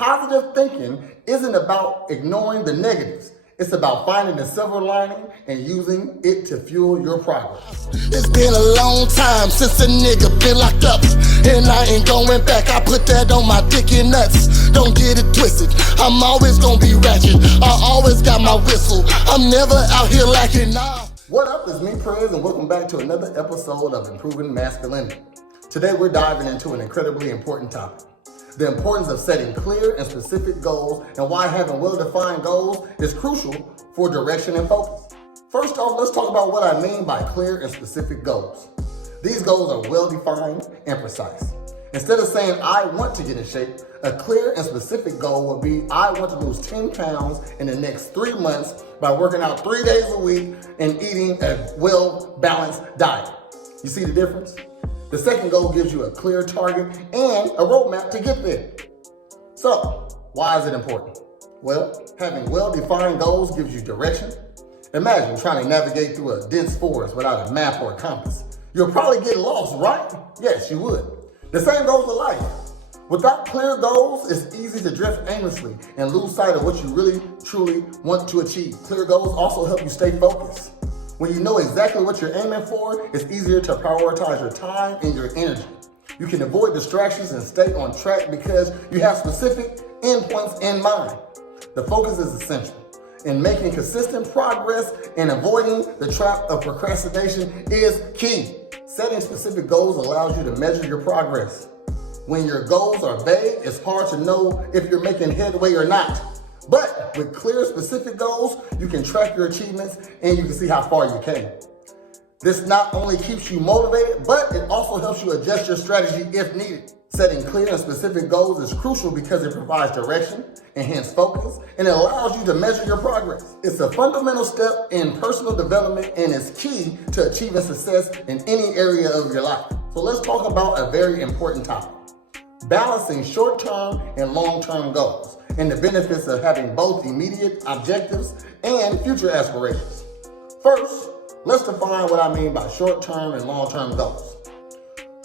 positive thinking isn't about ignoring the negatives. It's about finding the silver lining and using it to fuel your progress. It's been a long time since a nigga been locked up, and I ain't going back. I put that on my dick and nuts. Don't get it twisted. I'm always gonna be ratchet. I always got my whistle. I'm never out here lacking. Nah. What up, it's me, Prez, and welcome back to another episode of Improving Masculinity. Today we're diving into an incredibly important topic. The importance of setting clear and specific goals and why having well-defined goals is crucial for direction and focus. First off, let's talk about what I mean by clear and specific goals. These goals are well-defined and precise. Instead of saying, I want to get in shape, a clear and specific goal would be, I want to lose 10 pounds in the next 3 months by working out 3 days a week and eating a well-balanced diet. You see the difference? The second goal gives you a clear target and a roadmap to get there. So, why is it important? Well, having well-defined goals gives you direction. Imagine trying to navigate through a dense forest without a map or a compass. You'll probably get lost, right? Yes, you would. The same goes with life. Without clear goals, it's easy to drift aimlessly and lose sight of what you really, truly want to achieve. Clear goals also help you stay focused. When you know exactly what you're aiming for, it's easier to prioritize your time and your energy. You can avoid distractions and stay on track because you have specific endpoints in mind. The focus is essential. And making consistent progress and avoiding the trap of procrastination is key. Setting specific goals allows you to measure your progress. When your goals are vague, it's hard to know if you're making headway or not. But with clear, specific goals, you can track your achievements and you can see how far you came. This not only keeps you motivated, but it also helps you adjust your strategy if needed. Setting clear and specific goals is crucial because it provides direction, enhanced focus, and it allows you to measure your progress. It's a fundamental step in personal development and is key to achieving success in any area of your life. So let's talk about a very important topic: balancing short-term and long-term goals, and the benefits of having both immediate objectives and future aspirations. First, let's define what I mean by short-term and long-term goals.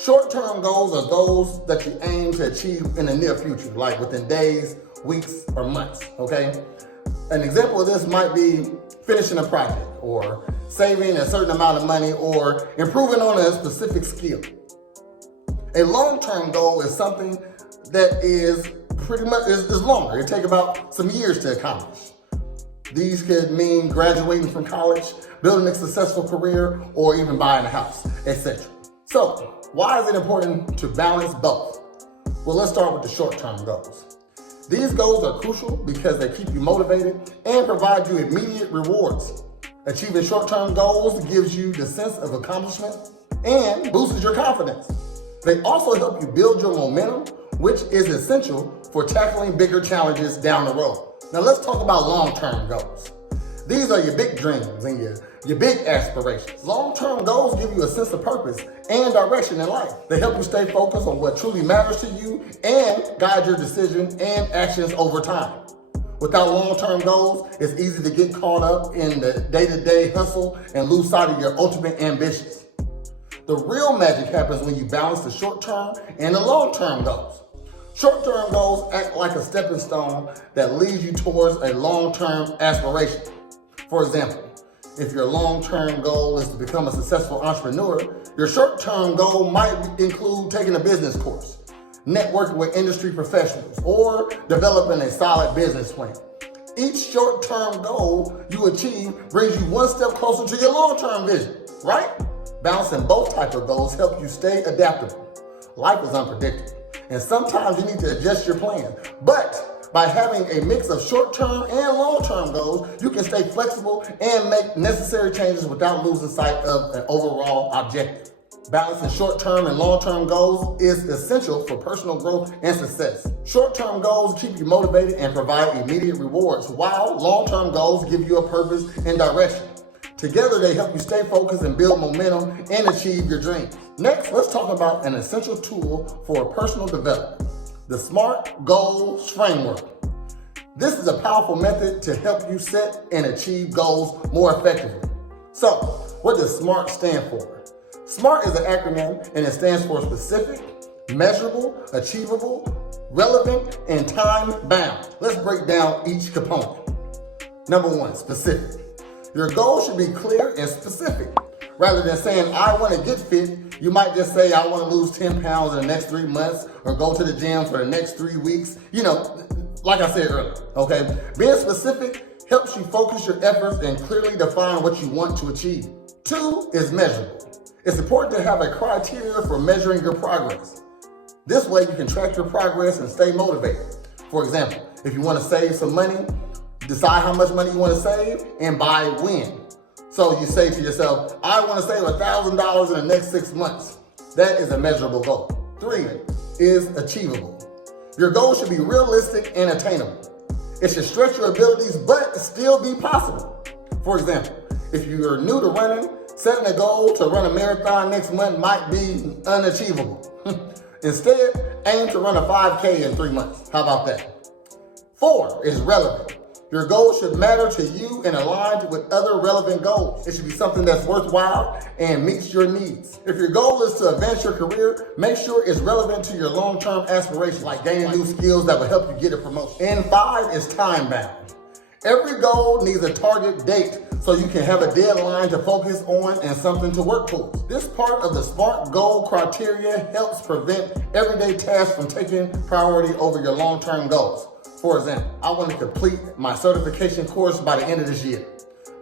Short-term goals are those that you aim to achieve in the near future, like within days, weeks, or months, okay? An example of this might be finishing a project, or saving a certain amount of money, or improving on a specific skill. A long-term goal is something that is pretty much is longer. It takes about some years to accomplish. These could mean graduating from college, building a successful career, or even buying a house, etc. So, why is it important to balance both? Well, let's start with the short-term goals. These goals are crucial because they keep you motivated and provide you immediate rewards. Achieving short-term goals gives you the sense of accomplishment and boosts your confidence. They also help you build your momentum, which is essential for tackling bigger challenges down the road. Now let's talk about long-term goals. These are your big dreams and your big aspirations. Long-term goals give you a sense of purpose and direction in life. They help you stay focused on what truly matters to you and guide your decisions and actions over time. Without long-term goals, it's easy to get caught up in the day-to-day hustle and lose sight of your ultimate ambitions. The real magic happens when you balance the short-term and the long-term goals. Short-term goals act like a stepping stone that leads you towards a long-term aspiration. For example, if your long-term goal is to become a successful entrepreneur, your short-term goal might include taking a business course, networking with industry professionals, or developing a solid business plan. Each short-term goal you achieve brings you one step closer to your long-term vision, right? Balancing both types of goals helps you stay adaptable. Life is unpredictable, and sometimes you need to adjust your plan. But by having a mix of short-term and long-term goals, you can stay flexible and make necessary changes without losing sight of an overall objective. Balancing short-term and long-term goals is essential for personal growth and success. Short-term goals keep you motivated and provide immediate rewards, while long-term goals give you a purpose and direction. Together, they help you stay focused and build momentum and achieve your dreams. Next, let's talk about an essential tool for personal development: the SMART Goals Framework. This is a powerful method to help you set and achieve goals more effectively. So, what does SMART stand for? SMART is an acronym and it stands for specific, measurable, achievable, relevant, and time-bound. Let's break down each component. Number one, specific. Your goal should be clear and specific. Rather than saying, I want to get fit, you might just say, I want to lose 10 pounds in the next 3 months or go to the gym for the next 3 weeks. You know, like I said earlier, okay? Being specific helps you focus your efforts and clearly define what you want to achieve. 2 is measurable. It's important to have a criteria for measuring your progress. This way you can track your progress and stay motivated. For example, if you want to save some money, decide how much money you want to save and by when. So you say to yourself, I want to save $1,000 in the next 6 months. That is a measurable goal. 3 is achievable. Your goal should be realistic and attainable. It should stretch your abilities, but still be possible. For example, if you're new to running, setting a goal to run a marathon next month might be unachievable. Instead, aim to run a 5K in 3 months. How about that? 4 is relevant. Your goal should matter to you and align with other relevant goals. It should be something that's worthwhile and meets your needs. If your goal is to advance your career, make sure it's relevant to your long-term aspirations, like gaining new skills that will help you get a promotion. And 5 is time-bound. Every goal needs a target date so you can have a deadline to focus on and something to work towards. This part of the SMART goal criteria helps prevent everyday tasks from taking priority over your long-term goals. For example, I want to complete my certification course by the end of this year.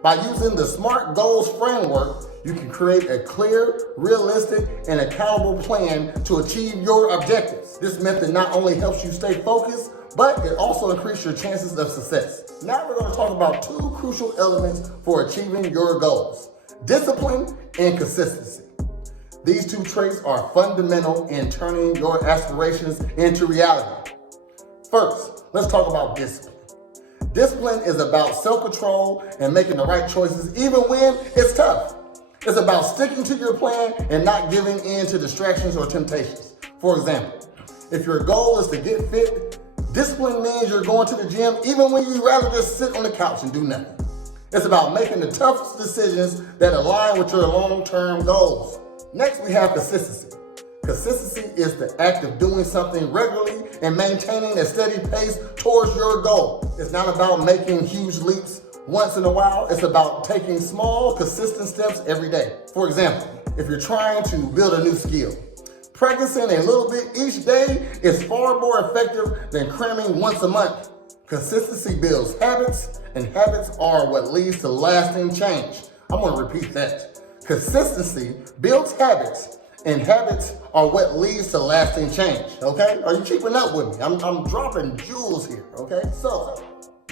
By using the SMART Goals framework, you can create a clear, realistic, and accountable plan to achieve your objectives. This method not only helps you stay focused, but it also increases your chances of success. Now we're going to talk about 2 crucial elements for achieving your goals: discipline and consistency. These 2 traits are fundamental in turning your aspirations into reality. First, let's talk about discipline. Discipline is about self-control and making the right choices even when it's tough. It's about sticking to your plan and not giving in to distractions or temptations. For example, if your goal is to get fit, discipline means you're going to the gym even when you'd rather just sit on the couch and do nothing. It's about making the toughest decisions that align with your long-term goals. Next, we have consistency. Consistency is the act of doing something regularly and maintaining a steady pace towards your goal. It's not about making huge leaps once in a while. It's about taking small, consistent steps every day. For example, if you're trying to build a new skill, practicing a little bit each day is far more effective than cramming once a month. Consistency builds habits, and habits are what leads to lasting change. I'm going to repeat that. Consistency builds habits, and habits are what leads to lasting change, okay? Are you keeping up with me? I'm dropping jewels here, okay? So,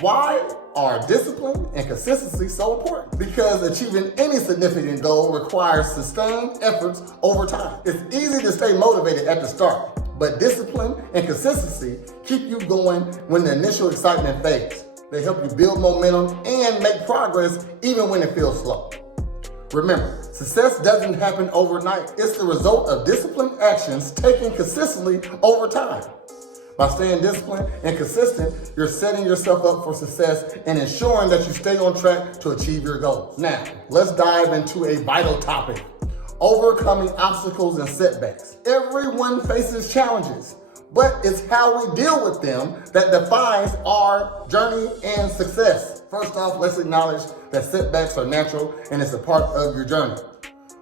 why are discipline and consistency so important? Because achieving any significant goal requires sustained efforts over time. It's easy to stay motivated at the start, but discipline and consistency keep you going when the initial excitement fades. They help you build momentum and make progress even when it feels slow. Remember, success doesn't happen overnight. It's the result of disciplined actions taken consistently over time. By staying disciplined and consistent, you're setting yourself up for success and ensuring that you stay on track to achieve your goals. Now, let's dive into a vital topic: overcoming obstacles and setbacks. Everyone faces challenges, but it's how we deal with them that defines our journey and success. First off, let's acknowledge that setbacks are natural and it's a part of your journey.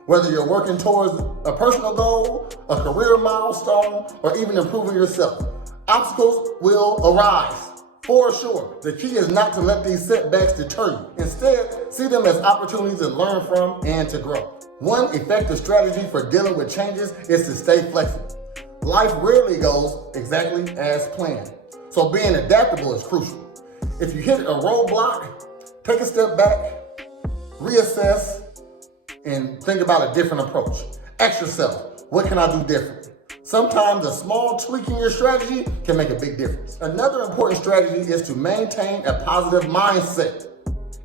Whether you're working towards a personal goal, a career milestone, or even improving yourself, obstacles will arise, for sure. The key is not to let these setbacks deter you. Instead, see them as opportunities to learn from and to grow. One effective strategy for dealing with changes is to stay flexible. Life rarely goes exactly as planned, so being adaptable is crucial. If you hit a roadblock, take a step back, reassess, and think about a different approach. Ask yourself, what can I do differently? Sometimes a small tweak in your strategy can make a big difference. Another important strategy is to maintain a positive mindset.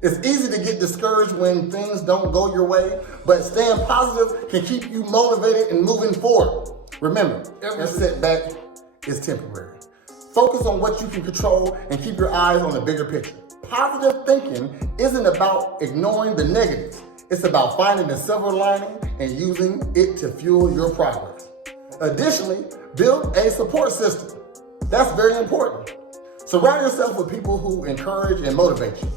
It's easy to get discouraged when things don't go your way, but staying positive can keep you motivated and moving forward. Remember, every setback is temporary. Focus on what you can control and keep your eyes on the bigger picture. Positive thinking isn't about ignoring the negatives. It's about finding the silver lining and using it to fuel your progress. Additionally, build a support system. That's very important. Surround yourself with people who encourage and motivate you.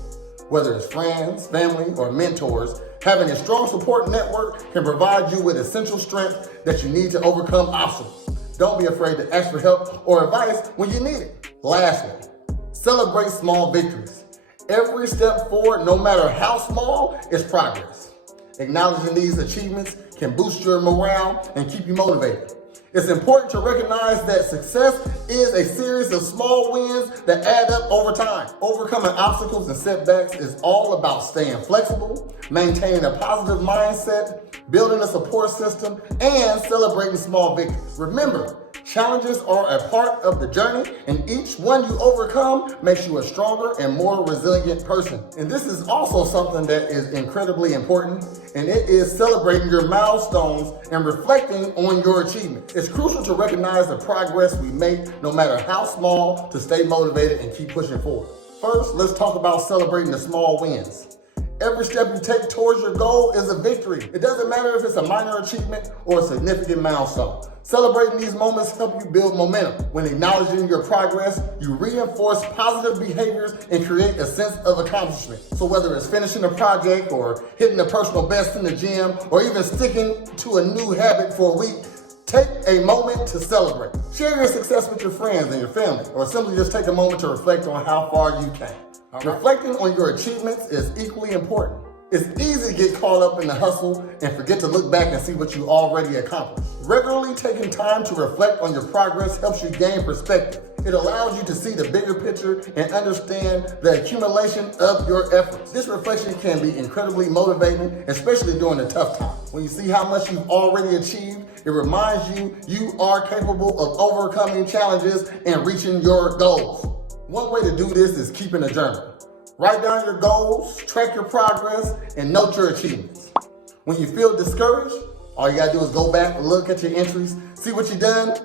Whether it's friends, family, or mentors, having a strong support network can provide you with essential strength that you need to overcome obstacles. Don't be afraid to ask for help or advice when you need it. Lastly, celebrate small victories. Every step forward, no matter how small, is progress. Acknowledging these achievements can boost your morale and keep you motivated. It's important to recognize that success is a series of small wins that add up over time. Overcoming obstacles and setbacks is all about staying flexible, maintaining a positive mindset, building a support system, and celebrating small victories. Remember, challenges are a part of the journey, and each one you overcome makes you a stronger and more resilient person. And this is also something that is incredibly important, and it is celebrating your milestones and reflecting on your achievements. It's crucial to recognize the progress we make, no matter how small, to stay motivated and keep pushing forward. First, let's talk about celebrating the small wins. Every step you take towards your goal is a victory. It doesn't matter if it's a minor achievement or a significant milestone. Celebrating these moments help you build momentum. When acknowledging your progress, you reinforce positive behaviors and create a sense of accomplishment. So whether it's finishing a project or hitting a personal best in the gym or even sticking to a new habit for a week, take a moment to celebrate. Share your success with your friends and your family, or simply just take a moment to reflect on how far you came. Reflecting on your achievements is equally important. It's easy to get caught up in the hustle and forget to look back and see what you already accomplished. Regularly taking time to reflect on your progress helps you gain perspective. It allows you to see the bigger picture and understand the accumulation of your efforts. This reflection can be incredibly motivating, especially during the tough times. When you see how much you've already achieved, it reminds you you are capable of overcoming challenges and reaching your goals. One way to do this is keeping a journal. Write down your goals, track your progress, and note your achievements. When you feel discouraged, all you gotta do is go back, look at your entries, see what you've done,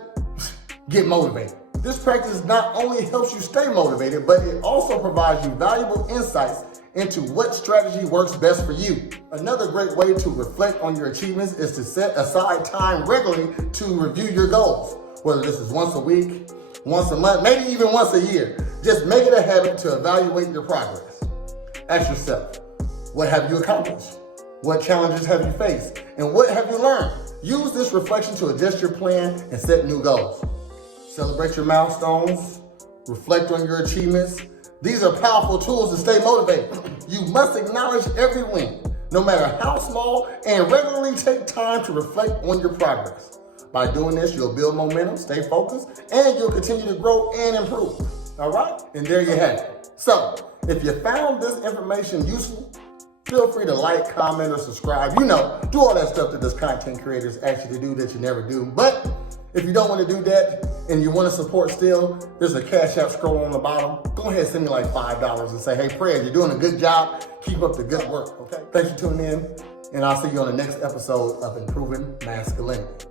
get motivated. This practice not only helps you stay motivated, but it also provides you valuable insights into what strategy works best for you. Another great way to reflect on your achievements is to set aside time regularly to review your goals. Whether this is once a week, once a month, maybe even once a year. Just make it a habit to evaluate your progress. Ask yourself, what have you accomplished? What challenges have you faced? And what have you learned? Use this reflection to adjust your plan and set new goals. Celebrate your milestones, reflect on your achievements. These are powerful tools to stay motivated. You must acknowledge every win, no matter how small, and regularly take time to reflect on your progress. By doing this, you'll build momentum, stay focused, and you'll continue to grow and improve. All right? And there you have it. So, if you found this information useful, feel free to like, comment, or subscribe. You know, do all that stuff that those content creators ask you to do that you never do. But if you don't want to do that and you want to support still, there's a Cash App scroll on the bottom. Go ahead and send me like $5 and say, hey, Fred, you're doing a good job. Keep up the good work, okay? Thanks for tuning in, and I'll see you on the next episode of Improving Masculinity.